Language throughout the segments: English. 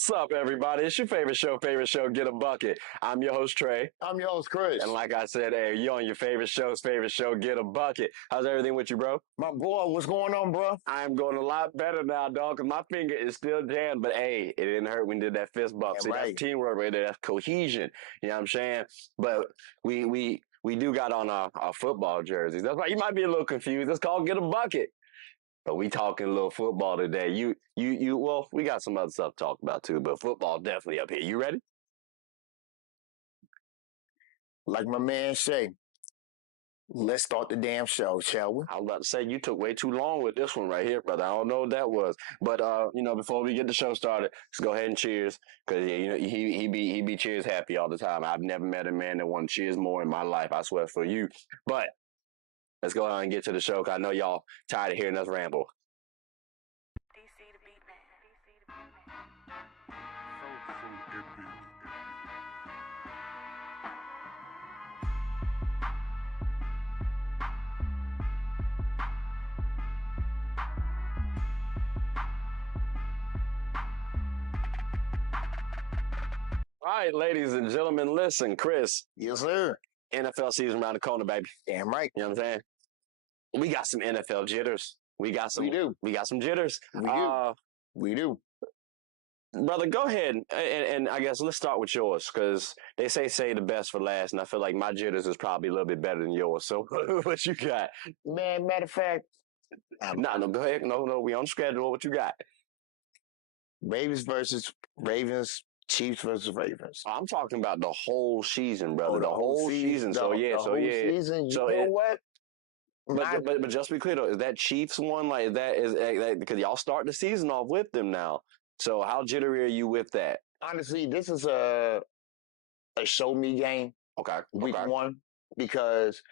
What's up, everybody? It's your favorite show, Get a Bucket. I'm your host, Trey. I'm your host, Chris. And like I said, hey, you on your favorite show, Get a Bucket. How's everything with you, bro? My boy, what's going on, bro? I'm going a lot better now, dog, because my finger is still jammed. But, hey, it didn't hurt when we did that fist bump. Yeah, See, right. that's teamwork right there. That's cohesion. You know what I'm saying? But we do got on our football jerseys. That's why you might be a little confused. It's called Get a Bucket. But we talking a little football today. Well, we got some other stuff to talk about too, but football definitely up here. You ready? Like my man say, let's start the damn show, shall we? I was about to say you took way too long with this one right here, brother. I don't know what that was, but before we get the show started, let's go ahead and cheers, because he be cheers happy all the time. I've never met a man that wanted to cheers more in my life. I swear for you, but. Let's go ahead and get to the show, because I know y'all tired of hearing us ramble. DC the beat man. All right, ladies and gentlemen, listen, Chris. Yes, sir. NFL season around the corner, baby. Damn right. You know what I'm saying? We got some NFL jitters. We got some jitters. We do. Brother, go ahead and I guess let's start with yours, because they say the best for last, and I feel like my jitters is probably a little bit better than yours. So what you got? Man, matter of fact, No, go ahead. No, we on schedule. What you got? Ravens versus Ravens, Chiefs versus Ravens. I'm talking about the whole season, brother. The whole season. Season. You know what? But just to be clear though, is that Chiefs one like that because y'all start the season off with them now? So how jittery are you with that? Honestly, this is a show me game. Okay, week one, because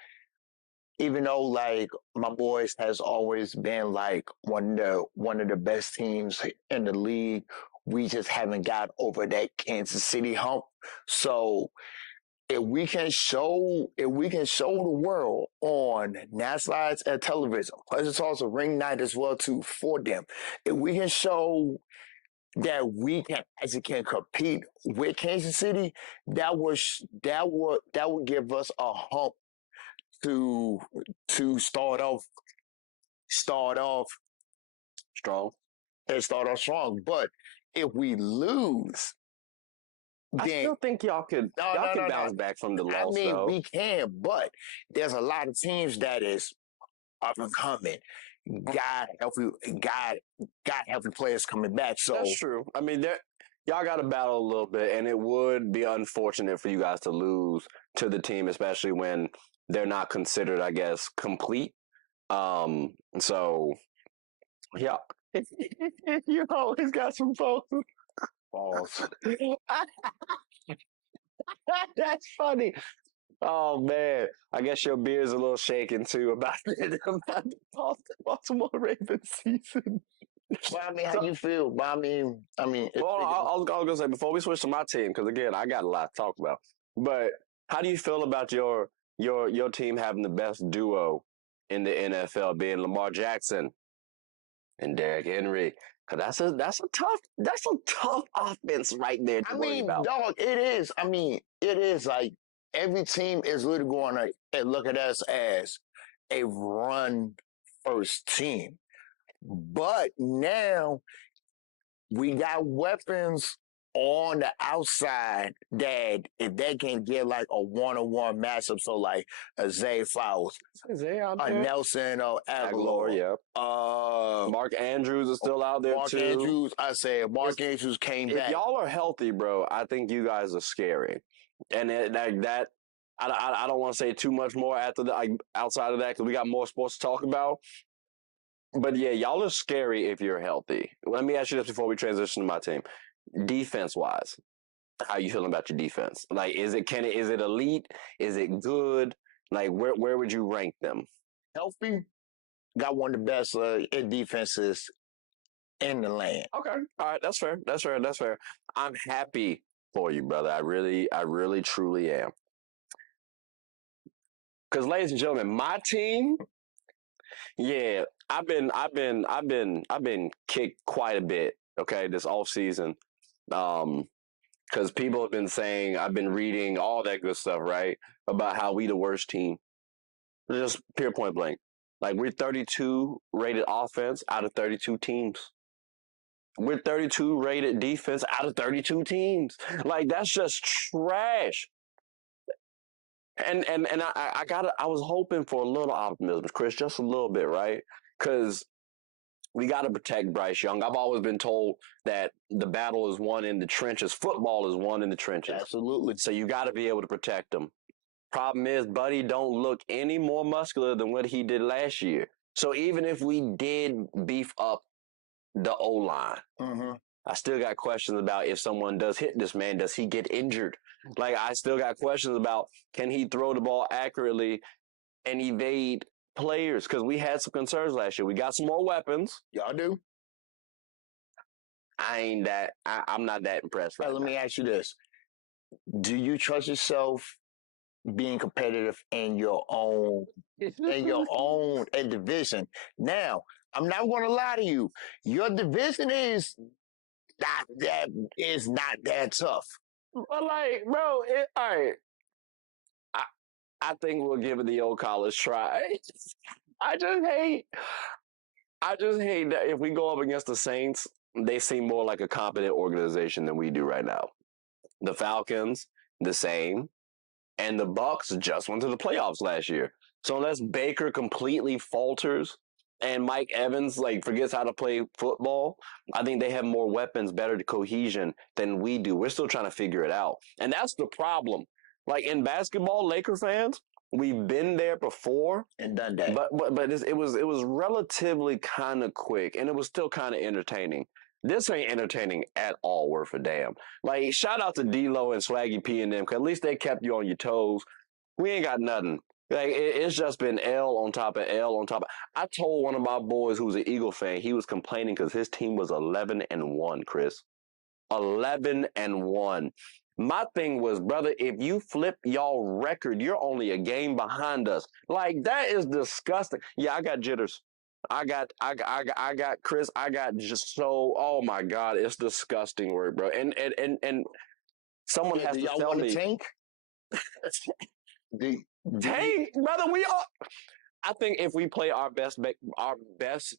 even though like my boys has always been like one of the best teams in the league, we just haven't got over that Kansas City hump. So if we can show the world on national television, plus it's also ring night as well too for them. If we can show that we can compete with Kansas City, that would give us a hump to start off strong. But if we lose, I still think y'all can bounce back from the loss. I mean, though. we can, but there's a lot of teams that is up and coming. God helping players coming back. So that's true. I mean, y'all got to battle a little bit, and it would be unfortunate for you guys to lose to the team, especially when they're not considered, I guess, complete. So yeah, you always got some balls. That's funny. Oh man, I guess your beer's a little shaken too about the Baltimore Ravens season. Well, I mean, how you feel? Well, I mean. Well, I was gonna say before we switch to my team, because again, I got a lot to talk about. But how do you feel about your team having the best duo in the NFL, being Lamar Jackson and Derrick Henry? Because that's a tough offense right there to worry about. Dog, it is. I mean, it is like every team is literally going to look at us as a run first team. But now we got weapons on the outside that if they can get like a one-on-one matchup, so like a Zay Flowers, a Nelson or Aguilar, yeah. Mark Andrews is still out there too. Mark Andrews came back. If y'all are healthy, bro, I think you guys are scary. And that I don't want to say too much more outside of that, because we got more sports to talk about. But yeah, y'all are scary if you're healthy. Let me ask you this before we transition to my team. Defense-wise, how you feeling about your defense? Like, is it elite? Is it good? Like, where would you rank them? Healthy, got one of the best defenses in the land. Okay, all right, that's fair. I'm happy for you, brother. I really, truly am. Because, ladies and gentlemen, my team, yeah, I've been kicked quite a bit. Okay, this off season. Because people have been saying, I've been reading all that good stuff, right, about how we the worst team. Just pure point blank. Like we're 32 rated offense out of 32 teams. We're 32 rated defense out of 32 teams. Like that's just trash. And I was hoping for a little optimism, Chris, just a little bit, right? Because we got to protect Bryce Young. I've always been told that the battle is won in the trenches. Football is won in the trenches. Absolutely. So you got to be able to protect him. Problem is, Buddy don't look any more muscular than what he did last year. So even if we did beef up the O-line, I still got questions about if someone does hit this man, does he get injured? Like, I still got questions about can he throw the ball accurately and evade players? Because we had some concerns last year. We got some more weapons. Y'all do? I'm not that impressed right Let now. me ask you this. Do you trust yourself being competitive in your own division? Now, I'm not going to lie to you. Your division is not that tough. But like, bro, all right. I think we'll give it the old college try. I just hate that if we go up against the Saints, they seem more like a competent organization than we do right now. The Falcons, the same. And the Bucks just went to the playoffs last year. So unless Baker completely falters and Mike Evans like forgets how to play football, I think they have more weapons, better cohesion than we do. We're still trying to figure it out. And that's the problem. Like in basketball, Laker fans, we've been there before and done that. But it was relatively kind of quick, and it was still kind of entertaining. This ain't entertaining at all, worth a damn. Like, shout out to D-Lo and Swaggy P and them, because at least they kept you on your toes. We ain't got nothing. Like, it's just been L on top of L on top of. I told one of my boys who's an Eagle fan, he was complaining because his team was 11-1, Chris. 11-1. My thing was, brother, if you flip y'all record, you're only a game behind us. Like, that is disgusting. Yeah, I got jitters. I got Chris. I got just so. Oh my God, it's disgusting work, bro. And someone has Do to y'all tell want me. to tank? Tank, brother. We are. I think if we play our best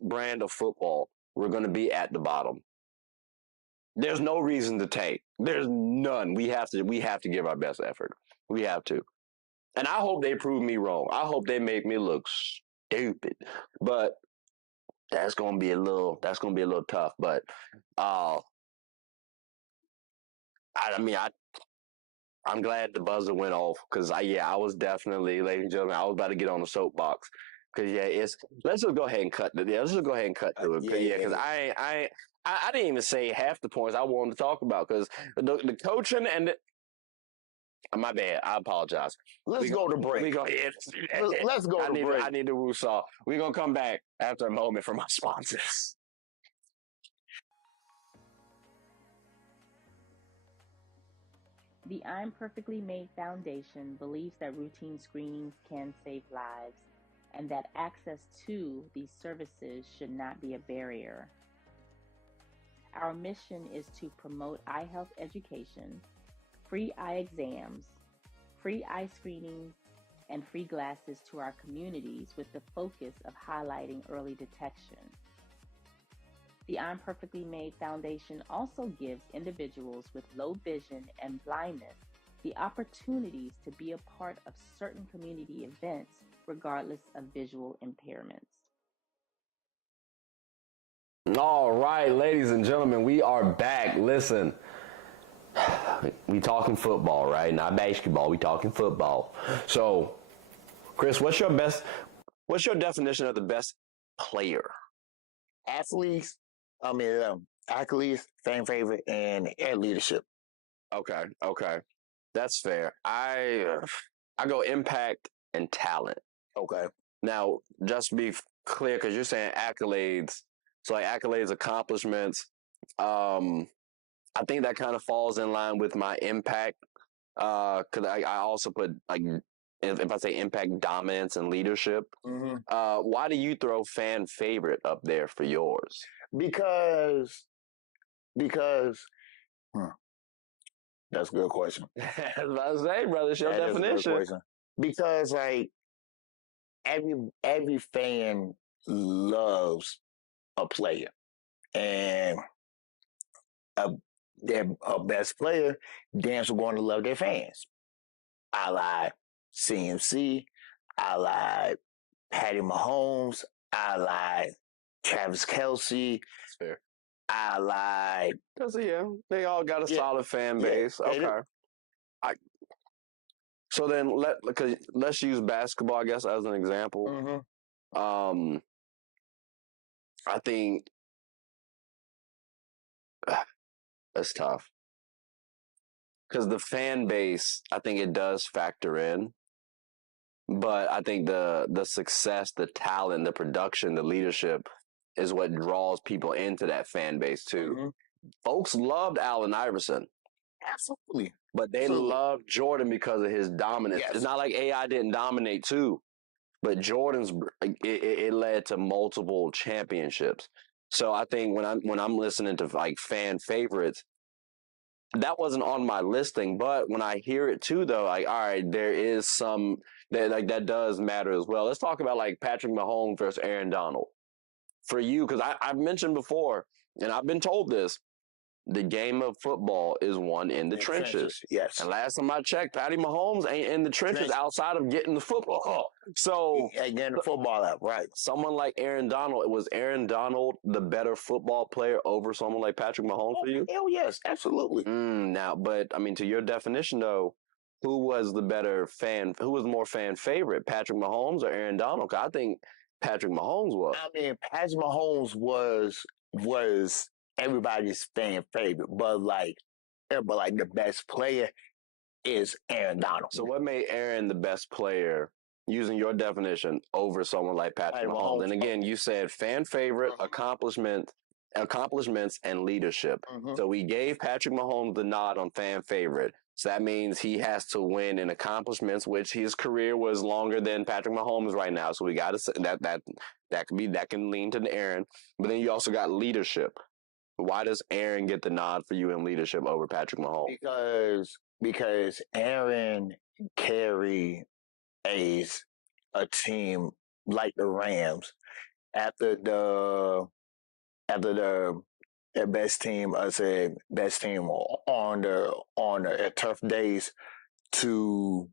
brand of football, we're going to be at the bottom. There's no reason to tank. There's none. We have to give our best effort. We have to. And I hope they prove me wrong. I hope they make me look stupid. But that's gonna be a little tough. But I'm glad the buzzer went off because I was definitely, ladies and gentlemen, I was about to get on the soapbox. Because let's just go ahead and cut to it. Because I didn't even say half the points I wanted to talk about because the coaching and my bad. I apologize. Let's go to break. Let's go to break. I need to woo-saw. We're going to come back after a moment from my sponsors. The I'm Perfectly Made Foundation believes that routine screenings can save lives and that access to these services should not be a barrier. Our mission is to promote eye health education, free eye exams, free eye screenings, and free glasses to our communities with the focus of highlighting early detection. The I'm Perfectly Made Foundation also gives individuals with low vision and blindness the opportunities to be a part of certain community events regardless of visual impairments. All right, ladies and gentlemen, we are back. Listen, we talking football, right? Not basketball. We talking football. So, Chris, what's your definition of the best player? Athletes, fan favorite, and leadership. Okay. That's fair. I go impact and talent. Okay. Now, just to be clear, because you're saying accolades, so like accolades, accomplishments. I think that kind of falls in line with my impact. Because I also put like if I say impact, dominance, and leadership. Mm-hmm. Why do you throw fan favorite up there for yours? Because That's a good question. That's what I was saying, brother. It's your That is a good definition. question. Because like every fan loves a player, and a a best player, damn sure going to love their fans. I like CMC. I like Patty Mahomes. I like Travis Kelsey. That's fair. I like Because, yeah, they all got a Yeah, solid fan yeah, base. they do. Okay. So then let's use basketball, I guess, as an example. Mhm. I think that's tough because the fan base, I think it does factor in. But I think the success, the talent, the production, the leadership is what draws people into that fan base too. Mhm. Folks loved Allen Iverson, Absolutely. but they Absolutely. loved Jordan because of his dominance. Yes. It's not like AI didn't dominate too, but Jordan's it led to multiple championships. So I think when I'm listening to like fan favorites, that wasn't on my listing, but when I hear it too, though, like, all right, there is some that does matter as well. Let's talk about like Patrick Mahomes versus Aaron Donald. For you, because I've mentioned before, and I've been told this, the game of football is won in the trenches. Yes. And last time I checked, Patty Mahomes ain't in the trenches outside of getting the football. So Getting the football out, right. someone like Aaron Donald, was Aaron Donald the better football player over someone like Patrick Mahomes for you? Hell yes, absolutely. Now, but I mean, to your definition though, who was the better fan? Who was more fan favorite, Patrick Mahomes or Aaron Donald? 'Cause I think Patrick Mahomes was. I mean, Patrick Mahomes was everybody's fan favorite, but like the best player is Aaron Donald. So, what made Aaron the best player, using your definition, over someone like Patrick Mahomes? And again, you said fan favorite, accomplishments, and leadership. Mhm. So we gave Patrick Mahomes the nod on fan favorite. So that means he has to win in accomplishments, which his career was longer than Patrick Mahomes right now. So we got to say that can lean to Aaron. But then you also got leadership. Why does Aaron get the nod for you in leadership over Patrick Mahomes? Because Aaron carried a team like the Rams after the best team, I said best team on the tough days to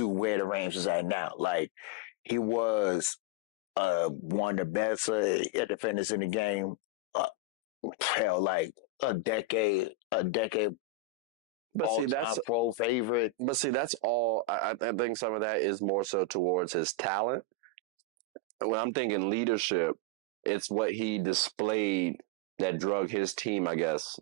where the Rams is at now. Like he was one of the best defenders in the game. Hell, like a decade But see, all-time that's pro favorite. But see, that's all. I think some of that is more so towards his talent. When I'm thinking leadership, it's what he displayed that drug his team, I guess,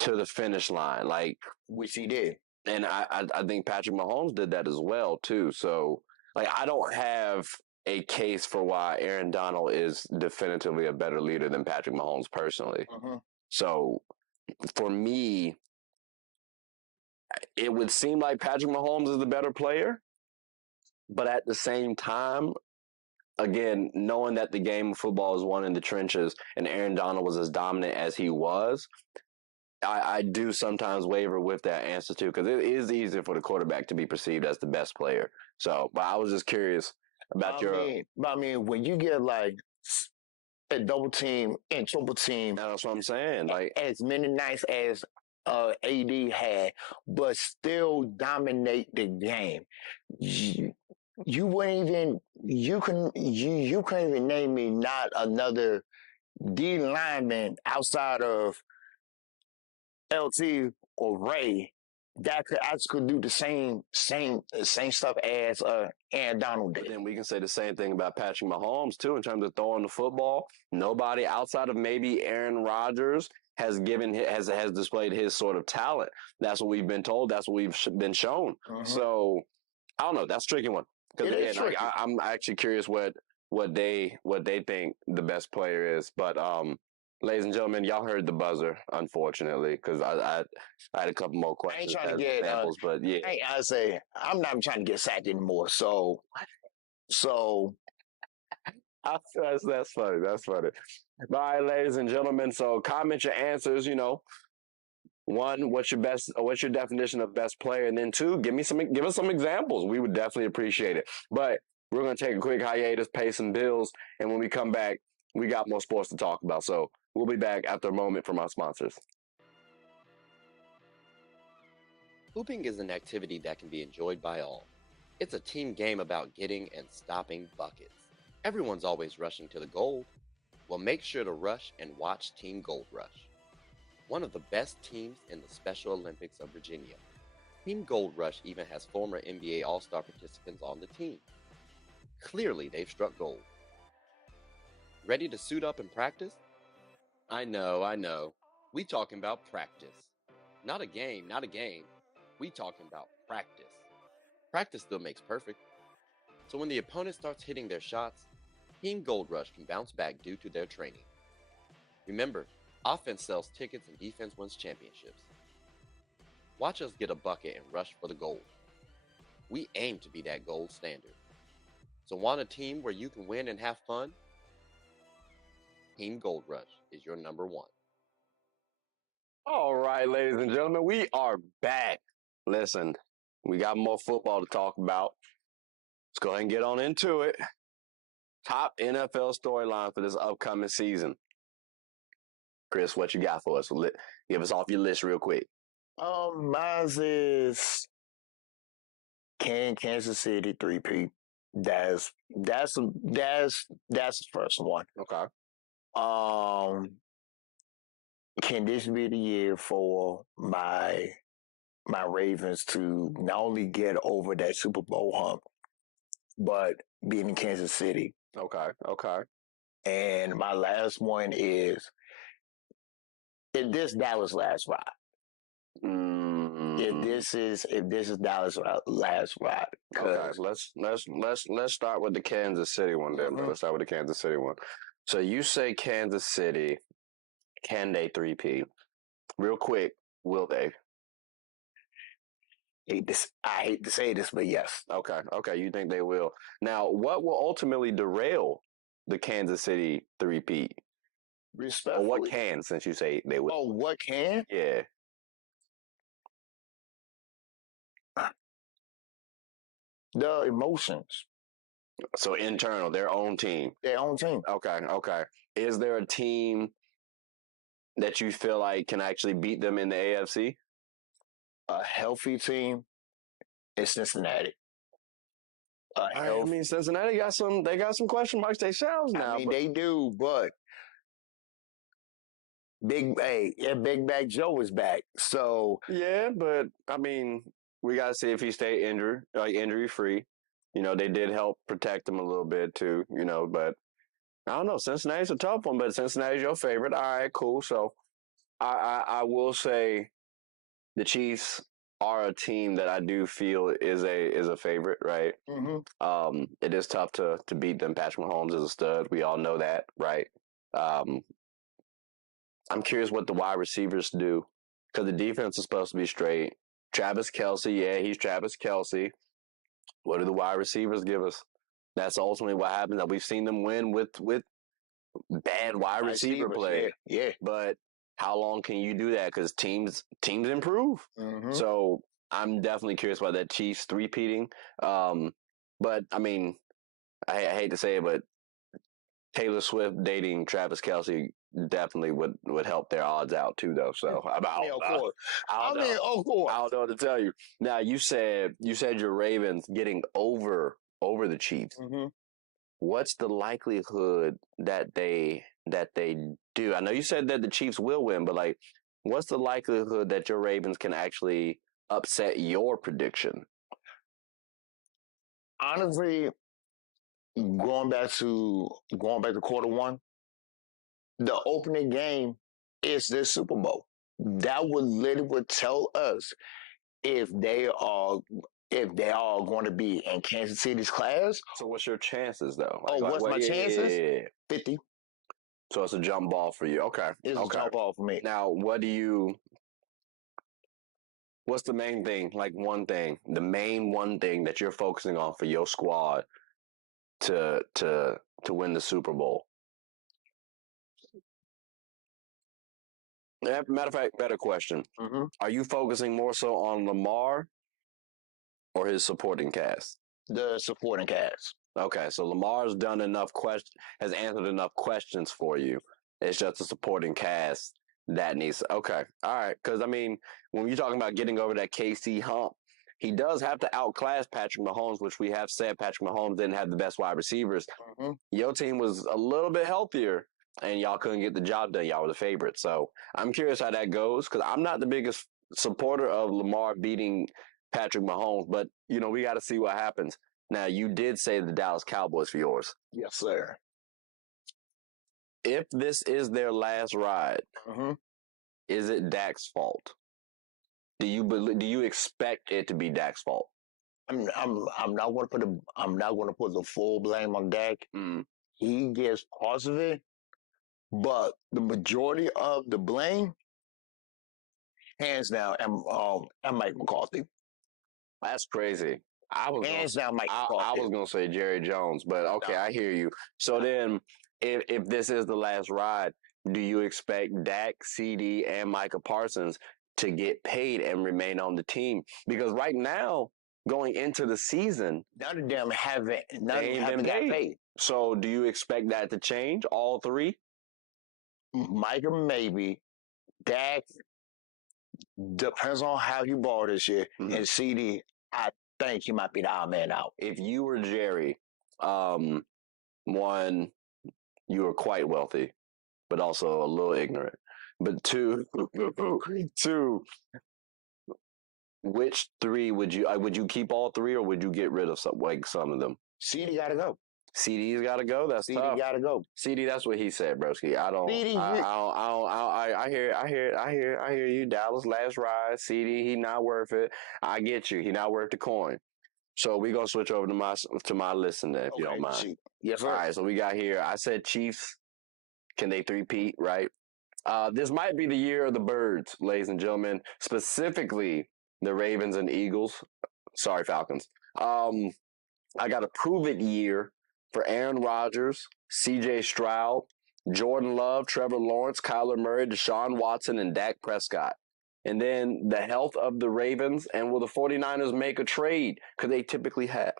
to the finish line. Like, Which he did. and I think Patrick Mahomes did that as well too. So, like, I don't have a case for why Aaron Donald is definitively a better leader than Patrick Mahomes personally. Mhm. So, for me, it would seem like Patrick Mahomes is the better player, but at the same time, again, knowing that the game of football is won in the trenches and Aaron Donald was as dominant as he was, I do sometimes waver with that answer too, because it is easier for the quarterback to be perceived as the best player. So, but I was just curious about I mean, when you get like a double team and triple team, That's what I'm saying. Like, as many nights as AD had, but still dominate the game. You wouldn't even you couldn't even name me not another D lineman outside of LT or Ray that could do the same stuff as Aaron Donald but did. then we can say the same thing about Patrick Mahomes too, in terms of throwing the football. Nobody outside of maybe Aaron Rodgers has displayed his sort of talent. That's what we've been told. That's what we've been shown. Mhm. So I don't know. That's a tricky one. Because It is again, tricky. I'm actually curious what they think the best player is. But ladies and gentlemen, y'all heard the buzzer, unfortunately, because I had a couple more I ain't questions trying to as get examples, but yeah. I say I'm not trying to get sacked anymore. So That's funny. That's funny. All right, ladies and gentlemen. So comment your answers. one, what's your definition of best player? And then two, give us some examples. We would definitely appreciate it. But we're going to take a quick hiatus, pay some bills, and when we come back, we got more sports to talk about. So we'll be back after a moment from our sponsors. Hooping is an activity that can be enjoyed by all. It's a team game about getting and stopping buckets. Everyone's always rushing to the goal. Well, make sure to rush and watch Team Gold Rush, one of the best teams in the Special Olympics of Virginia. Team Gold Rush even has former NBA All-Star participants on the team. Clearly, they've struck gold. Ready to suit up and practice? I know. We talking about practice. Not a game. We talking about practice. Practice still makes perfect. So when the opponent starts hitting their shots, Team Gold Rush can bounce back due to their training. Remember, offense sells tickets and defense wins championships. Watch us get a bucket and rush for the gold. We aim to be that gold standard. So want a team where you can win and have fun? Team Gold Rush is your number one. All right, ladies and gentlemen, we are back. Listen, we got more football to talk about. Let's go ahead and get on into it. Top NFL storyline for this upcoming season. Chris, what you got for us? Give us off your list real quick. Mine is Kansas City 3P. That's the first one. Okay. Can this be the year for my Ravens to not only get over that Super Bowl hump, but being in Kansas City? Okay. And my last one is this Dallas last ride. If this is Dallas last ride. Okay, let's start with the Kansas City one then. Mhm. Let's start with the Kansas City one. So you say Kansas City, can they 3P? Real quick, will they? I hate to say this, but yes. Okay, you think they will. Now, what will ultimately derail the Kansas City 3P? Or Respectfully. what can, since you say they will? Oh, what can? Yeah. The emotions. So internal, their own team. Their own team. Okay. Is there a team that you feel like can actually beat them in the AFC? A healthy team is Cincinnati. I mean, Cincinnati got some question marks themselves now. I mean, they do, but Big Bag Joe is back. So yeah, but I mean, we gotta see if he stay injury free. You know, they did help protect him a little bit too. You know, but I don't know. Cincinnati's a tough one, but Cincinnati's your favorite. All right, cool. So I will say the Chiefs are a team that I do feel is a favorite, right? mm-hmm. It is tough to beat them. Patrick Mahomes is a stud. We all know that, right? I'm curious what the wide receivers do because the defense is supposed to be straight. Travis Kelce, yeah, he's Travis Kelce. What do the wide receivers give us? That's ultimately what happens. That we've seen them win with bad wide receiver play. Yeah. But how long can you do that? Because teams improve. Mm-hmm. So I'm definitely curious about that Chiefs three-peating. But I mean, I hate to say it, but Taylor Swift dating Travis Kelce definitely would help their odds out too, though. So of course. I don't know what to tell you. Now you said your Ravens getting over the Chiefs. Mm-hmm. What's the likelihood that they do? I know you said that the Chiefs will win, but like, what's the likelihood that your Ravens can actually upset your prediction? Honestly, going back to quarter one, the opening game is this Super Bowl. That would literally tell us if they are going to be in Kansas City's class. So what's your chances though? What's my chances? Yeah. 50. So it's a jump ball for you. Okay. It's a jump ball for me. Now, what's the main thing? Like the main one thing that you're focusing on for your squad to win the Super Bowl? Matter of fact, better question. Mm-hmm. Are you focusing more so on Lamar or his supporting cast? The supporting cast. Okay, so Lamar's done enough has answered enough questions for you. It's just the supporting cast that needs. Okay, all right. Because I mean, when you're talking about getting over that KC hump, he does have to outclass Patrick Mahomes, which we have said Patrick Mahomes didn't have the best wide receivers. Mm-hmm. Your team was a little bit healthier, and y'all couldn't get the job done. Y'all were the favorite. So I'm curious how that goes because I'm not the biggest supporter of Lamar beating Patrick Mahomes, but we got to see what happens. Now, you did say the Dallas Cowboys for yours. Yes, sir. If this is their last ride, Mm-hmm. is it Dak's fault? Do you expect it to be Dak's fault? I'm not going to put the full blame on Dak. Mm. He gets parts of it, but the majority of the blame, hands down, and Mike McCarthy. That's crazy. Hands down, Mike I McCarthy. was gonna say Jerry Jones, but okay, No. I hear you. So then, if this is the last ride, do you expect Dak, CD, and Micah Parsons to get paid and remain on the team? Because right now, going into the season, None of them haven't been got paid. So do you expect that to change? All three? Micah maybe. Dak depends on how you ball this year. Mhm. And CD, I think he might be the odd man out. If you were Jerry, one, you were quite wealthy, but also a little ignorant. But two, which three would you keep all three or would you get rid of some of them? CD got to go. CD's got to go. That's CD tough. got to go. CD, that's what he said, broski. I don't. CD, I hear you. Dallas last ride. CD, he not worth it. I get you. He not worth the coin. So we gonna switch over to my listen then, if you don't mind. Shoot. Yes, sir. All right. So we got here. I said Chiefs. Can they three-peat? Right. This might be the year of the birds, ladies and gentlemen. Specifically, the Ravens and Eagles. Sorry, Falcons. I got a prove it year for Aaron Rodgers, C.J. Stroud, Jordan Love, Trevor Lawrence, Kyler Murray, Deshaun Watson, and Dak Prescott. And then the health of the Ravens, and will the 49ers make a trade? Because they typically have,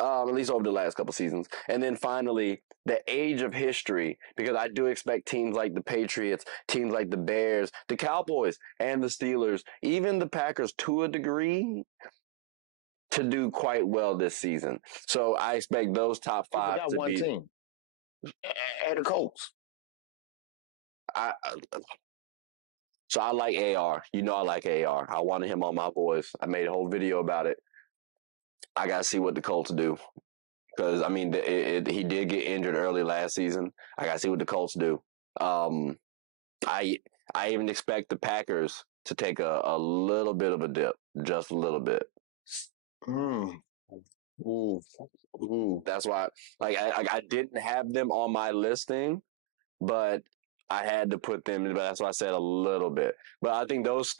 at least over the last couple seasons. And then finally, the age of history, because I do expect teams like the Patriots, teams like the Bears, the Cowboys, and the Steelers, even the Packers to a degree, to do quite well this season. So I expect those top You five forgot to one be. team. And the Colts. So I like AR. I like AR. I wanted him on my boys. I made a whole video about it. I got to see what the Colts do. Because, I mean, he did get injured early last season. I got to see what the Colts do. I even expect the Packers to take a little bit of a dip. Just a little bit. Ooh. That's why, I didn't have them on my listing, but I had to put them in. But that's why I said a little bit. But I think those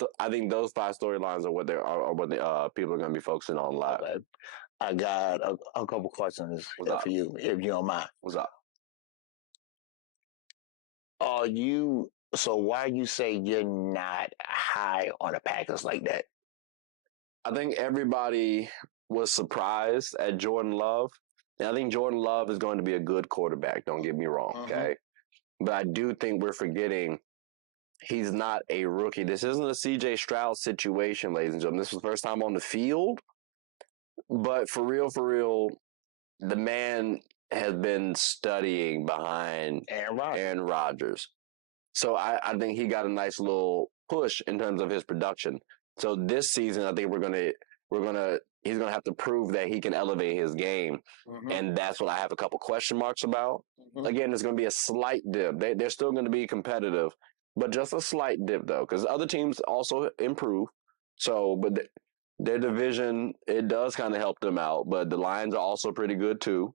five storylines are what the people are going to be focusing on live. Okay. I got a couple questions for you, if you don't mind. What's up? So why you say you're not high on the Packers like that? I think everybody was surprised at Jordan Love. And I think Jordan Love is going to be a good quarterback. Don't get me wrong, okay? But I do think we're forgetting he's not a rookie. This isn't a C.J. Stroud situation, ladies and gentlemen. This is the first time on the field. But for real, the man has been studying behind Aaron Rodgers. So I think he got a nice little push in terms of his production. So this season, I think he's gonna have to prove that he can elevate his game, and that's what I have a couple question marks about. Again, there's gonna be a slight dip. They're still gonna be competitive, but just a slight dip though, because other teams also improve. So, but their division, it does kind of help them out, but the Lions are also pretty good too.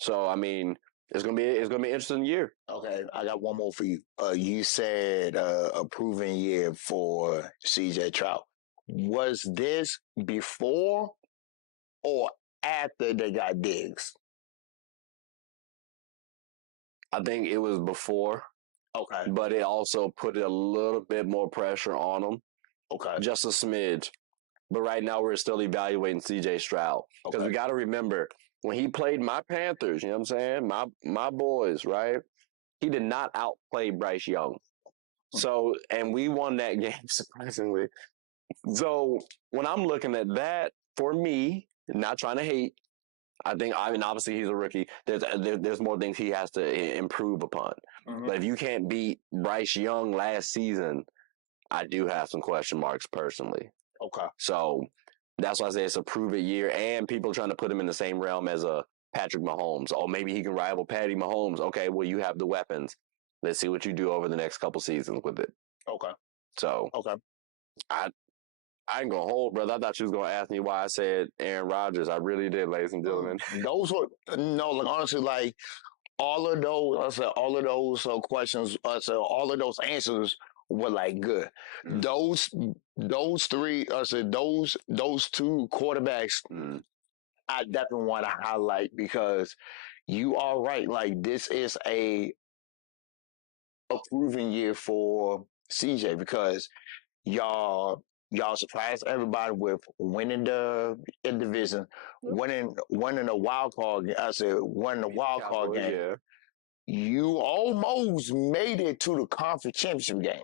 So I mean, it's gonna be an interesting year. Okay, I got one more for you. You said a proven year for C.J. Stroud. Was this before or after they got Diggs? I think it was before. Okay. but it also put a little bit more pressure on him, Okay. just a smidge. But right now we're still evaluating C.J. Stroud because Okay. we got to remember when he played my Panthers. You know what I'm saying? My boys, right? He did not outplay Bryce Young. So, and we won that game surprisingly. So when I'm looking at that, for me, not trying to hate, I mean, obviously he's a rookie. There's more things he has to improve upon. Mhm. But if you can't beat Bryce Young last season, I do have some question marks personally. Okay. So that's why I say it's a prove it year, and people trying to put him in the same realm as a Patrick Mahomes. Oh, maybe he can rival Patty Mahomes. Okay, well, you have the weapons. Let's see what you do over the next couple seasons with it. Okay. So Okay. I ain't gonna hold, brother. I thought you was gonna ask me why I said Aaron Rodgers. I really did, ladies and gentlemen. Those were no, like honestly, like all of those. I said all of those questions. I said all of those answers were like good. Mm. Those three. I said those two quarterbacks. Mm. I definitely want to highlight because you are right. Like this is a proven year for CJ because y'all surprised everybody with winning the division, winning a wild card. I said winning a wild card Cowboys, game. yeah. You almost made it to the conference championship game,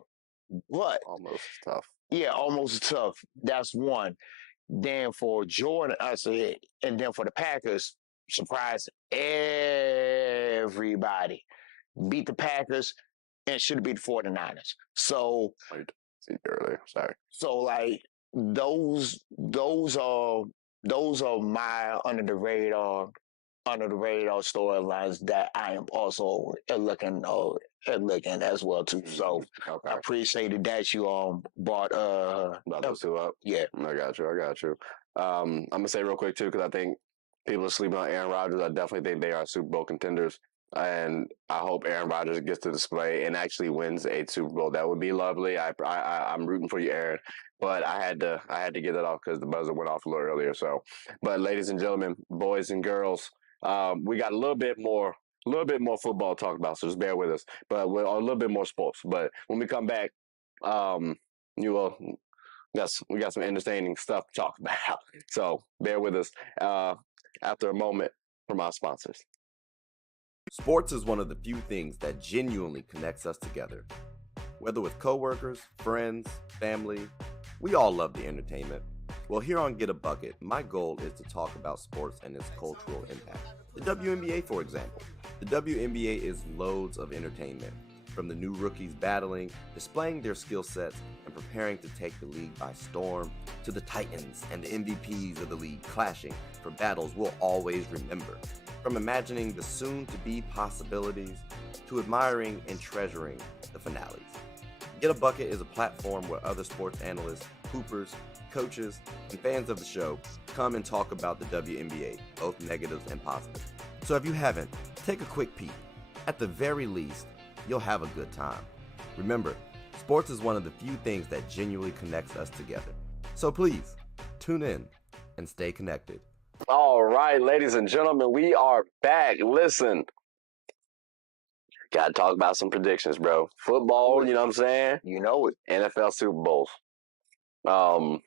but Almost tough. yeah, almost tough. That's one. Then for Jordan, I said, and then for the Packers, surprise everybody. Beat the Packers and should have beat the 49ers. So, Wait, see earlier. Sorry. so like those are my under the radar storylines that I am also looking as well too. So Okay. I appreciated that you brought Brought those two up. yeah. I got you. I'm gonna say real quick too because I think people are sleeping on Aaron Rodgers. I definitely think they are Super Bowl contenders, and I hope Aaron Rodgers gets to display and actually wins a Super Bowl. That would be lovely. I'm rooting for you, Aaron. But I had to get that off because the buzzer went off a little earlier. So, but ladies and gentlemen, boys and girls, we got a little bit more football to talk about. So just bear with us. But we're a little bit more sports. But when we come back, you will. Yes, we got some entertaining stuff to talk about. So bear with us after a moment from our sponsors. Sports is one of the few things that genuinely connects us together. Whether with coworkers, friends, family, we all love the entertainment. Well, here on Get a Bucket, my goal is to talk about sports and its cultural impact. The WNBA, for example. The WNBA is loads of entertainment. From the new rookies battling, displaying their skill sets, and preparing to take the league by storm, to the titans and the MVPs of the league clashing for battles we'll always remember. From imagining the soon-to-be possibilities, to admiring and treasuring the finales. Get a Bucket is a platform where other sports analysts, hoopers, coaches, and fans of the show come and talk about the WNBA, both negatives and positives. So if you haven't, take a quick peek. At the very least, you'll have a good time. Remember, sports is one of the few things that genuinely connects us together. So please, tune in and stay connected. All right, ladies and gentlemen, we are back. Listen, got to talk about some predictions, bro. Football, you know what I'm saying? You know it. NFL Super Bowls. Well,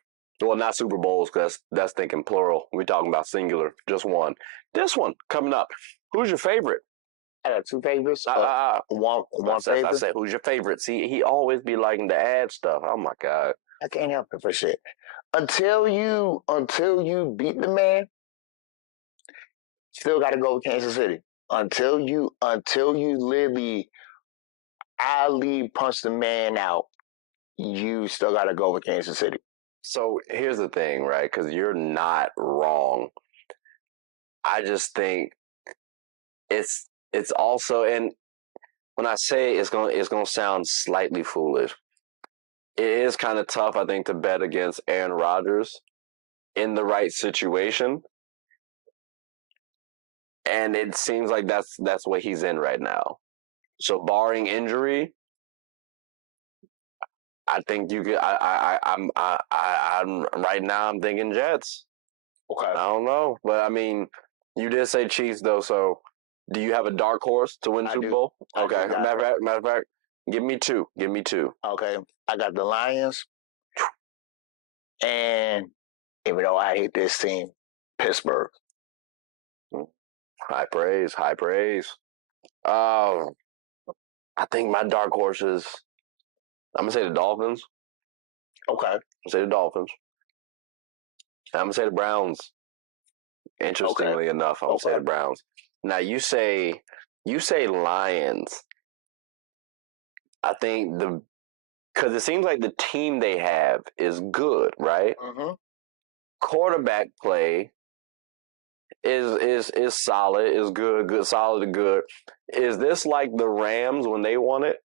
not Super Bowls because that's thinking plural. We're talking about singular, just one. This one coming up. Who's your favorite? I got two favorites. One I favorite. said, who's your favorite? See, he always be liking to add stuff. Oh my god. I can't help it for shit. Until you beat the man, still got to go with Kansas City. Until you literally Ali punch the man out, you still got to go with Kansas City. So here's the thing, right? Because you're not wrong. I just think it's also, and when I say it's gonna sound slightly foolish. It is kind of tough, I think, to bet against Aaron Rodgers in the right situation. And it seems like that's what he's in right now. So barring injury, I think you could. I'm right now. I'm thinking Jets. Okay. I don't know, but I mean, you did say Chiefs though. So, do you have a dark horse to win I Super do. Bowl? I Okay. do. Matter of fact, Give me two. Give me two. Okay, I got the Lions, and even though I hate this team, Pittsburgh. High praise. High praise. I think my dark horses. I'm gonna say the Dolphins. Okay, I'm gonna say the Dolphins. I'm gonna say the Browns. Interestingly enough, I'm gonna say the Browns. Now you say Lions. I think because it seems like the team they have is good, right? mm-hmm. Quarterback play is solid, is good, solid to good. Is this like the Rams when they won it?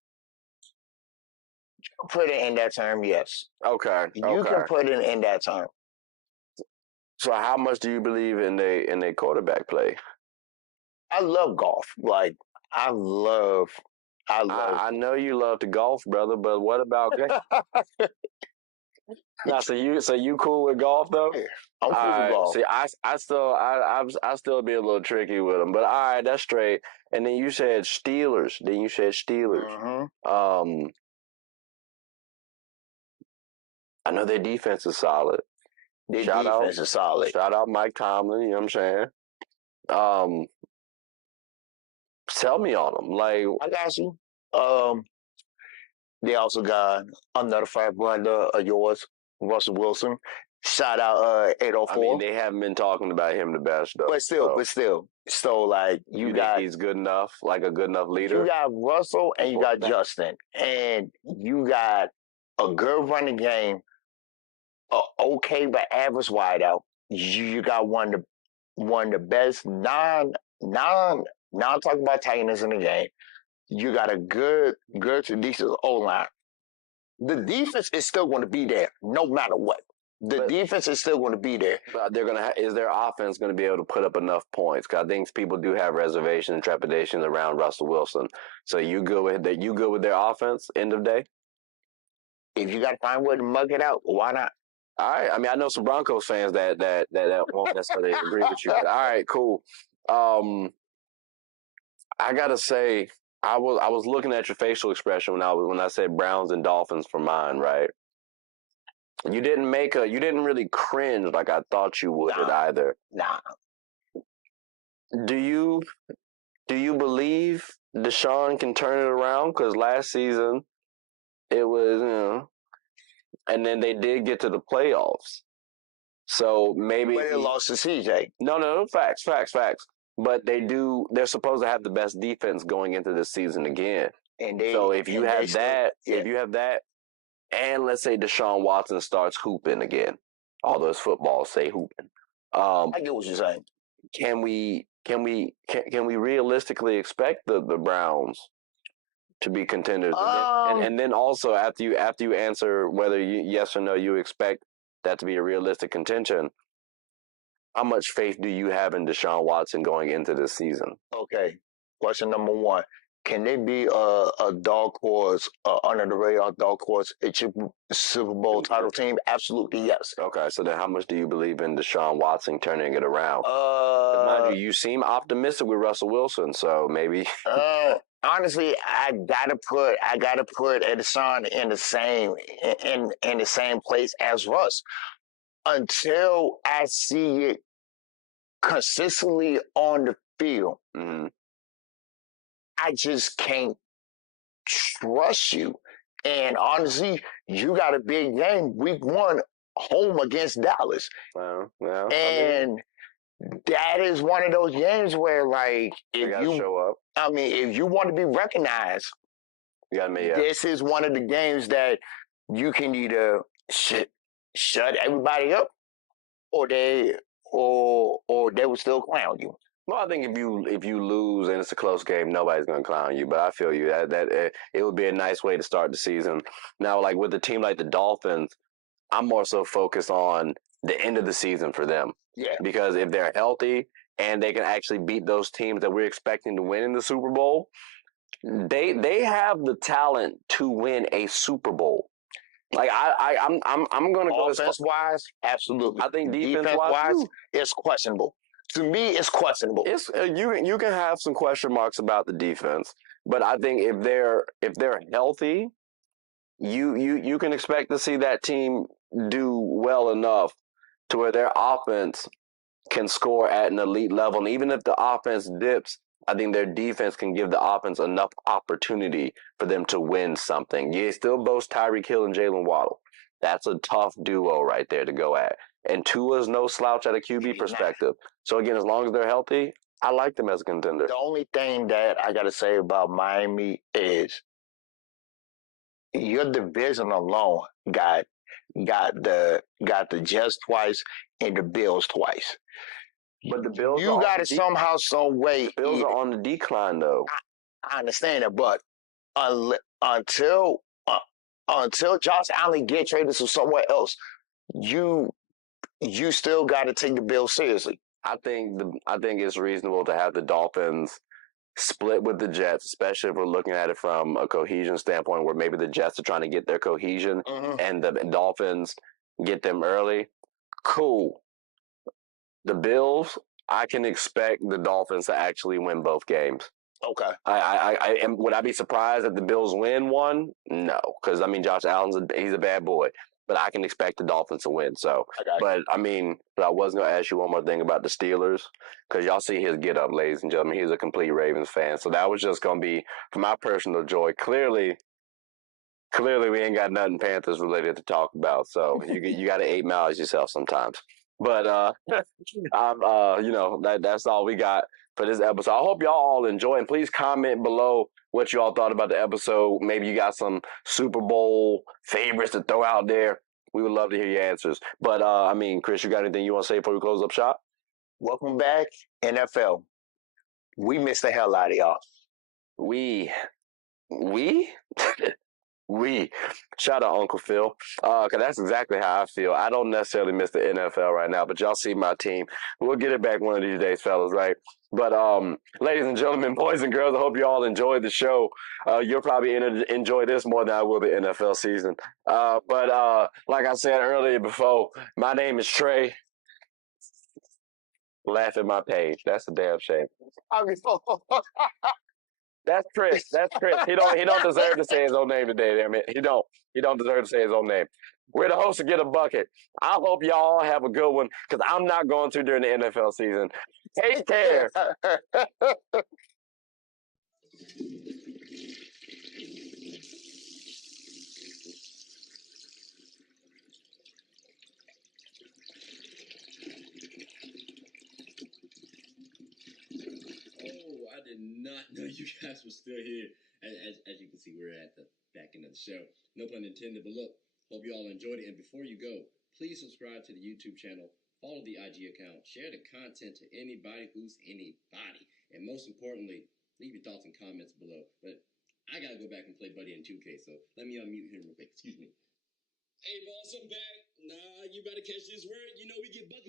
Put it in that term, yes. Okay. You can put it in that term. So how much do you believe in their quarterback play? I love golf. Like I love. I know you love to golf, brother, but what about now? So you cool with golf though? Yeah, I'm cool with golf. See, I still be a little tricky with them, but all right, that's straight. And then you said Steelers. Mm-hmm. I know their defense is solid. Their defense is solid. Shout out Mike Tomlin. You know what I'm saying? Sell me on them. Like I got you. They also got another five brother of yours, Russell Wilson. Shout out 804. I mean, they haven't been talking about him the best though. But still. So like you think he's good enough, like a good enough leader? You got Russell and you got Justin. And you got a good running game, okay but average wideout. You got one of the best non talking about Titans in the game. You got a good to decent O-line. The defense is still going to be there no matter what. The defense is still going to be there. But is their offense going to be able to put up enough points? Because I think people do have reservations and trepidations around Russell Wilson. So you good with that? You good with their offense? End of day. If you got to find a way to mug it out, why not? All right. I mean, I know some Broncos fans that won't necessarily agree with you. But all right, cool. I gotta say, I was looking at your facial expression when I said Browns and Dolphins for mine, right? You didn't really cringe like I thought you would either. Nah. Do you believe Deshaun can turn it around? Because last season it was, and then they did get to the playoffs. So maybe But they lost to CJ. No, facts. But they're supposed to have the best defense going into this season again. So if you have that, and let's say Deshaun Watson starts hooping again, although it's football, say hooping. I get what you're saying. Can we realistically expect the Browns to be contenders? And then also after you answer whether yes or no you expect that to be a realistic contention, how much faith do you have in Deshaun Watson going into this season? Okay. Question number one. Can they be a dark horse, under the radar dark horse, a Super Bowl title team? Absolutely, yes. Okay, so then how much do you believe in Deshaun Watson turning it around? Mind you seem optimistic with Russell Wilson, so maybe. Honestly, I gotta put Deshaun in the same place as Russ until I see it consistently on the field. Mm-hmm. I just can't trust you. And honestly, you got a big game week 1 home against Dallas. Well, and that is one of those games where, like, if you show up. I mean, if you want to be recognized, this is one of the games that you can either shut everybody up, or they will still clown you. Well, I think if you lose and it's a close game, nobody's going to clown you. But I feel you that it would be a nice way to start the season. Now, like with a team like the Dolphins, I'm more so focused on the end of the season for them. Yeah. Because if they're healthy and they can actually beat those teams that we're expecting to win in the Super Bowl, they have the talent to win a Super Bowl. Like I'm gonna go offense wise, absolutely. I think defense wise, it's questionable. To me, it's questionable. It's you can have some question marks about the defense, But I think if they're healthy, you can expect to see that team do well enough to where their offense can score at an elite level. And even if the offense dips, I think their defense can give the offense enough opportunity for them to win something. You still boast Tyreek Hill and Jalen Waddle. That's a tough duo right there to go at. And Tua's no slouch at a QB perspective. So again, as long as they're healthy, I like them as a contender. The only thing that I got to say about Miami is your division alone got the Jets twice and the Bills twice. But the Bills You got to somehow, some way. Bills are on the decline, though. I understand it, but until Josh Allen get traded to somewhere else, you still got to take the Bills seriously. I think it's reasonable to have the Dolphins split with the Jets, especially if we're looking at it from a cohesion standpoint, where maybe the Jets are trying to get their cohesion and the Dolphins get them early. Cool. The Bills, I can expect the Dolphins to actually win both games. Okay. Would I be surprised if the Bills win one? No, because I mean Josh Allen's he's a bad boy, but I can expect the Dolphins to win. So, but I was gonna ask you one more thing about the Steelers, because y'all see his get up, ladies and gentlemen. He's a complete Ravens fan, so that was just gonna be for my personal joy. Clearly, we ain't got nothing Panthers related to talk about, so you got to 8 miles yourself sometimes. But that's all we got for this episode. I hope y'all all enjoy, and please comment below what you all thought about the episode. Maybe you got some Super Bowl favorites to throw out there. We would love to hear your answers. But Chris, you got anything you want to say before we close up shop? Welcome back, NFL. We missed the hell out of y'all. We. We shout out Uncle Phil, because that's exactly how I feel. I don't necessarily miss the NFL right now, but y'all see my team. We'll get it back one of these days, fellas, right? But ladies and gentlemen, boys and girls, I hope you all enjoyed the show. You'll probably enjoy this more than I will the NFL season. But like I said earlier before, my name is Trey. Laugh at my page. That's a damn shame. That's Chris. He don't deserve to say his own name today, damn it. He don't deserve to say his own name. We're the host of Get a Bucket. I hope y'all have a good one, because I'm not going to during the NFL season. Take care. Oh, I did not know you guys were still here. As you can see, we're at the back end of the show. No pun intended, but look, hope you all enjoyed it. And before you go, please subscribe to the YouTube channel, follow the IG account, share the content to anybody who's anybody. And most importantly, leave your thoughts and comments below. But I got to go back and play Buddy in 2K, so let me unmute him real quick. Excuse me. Hey, boss, I'm back. Nah, you better catch this word. You know we get Bucky.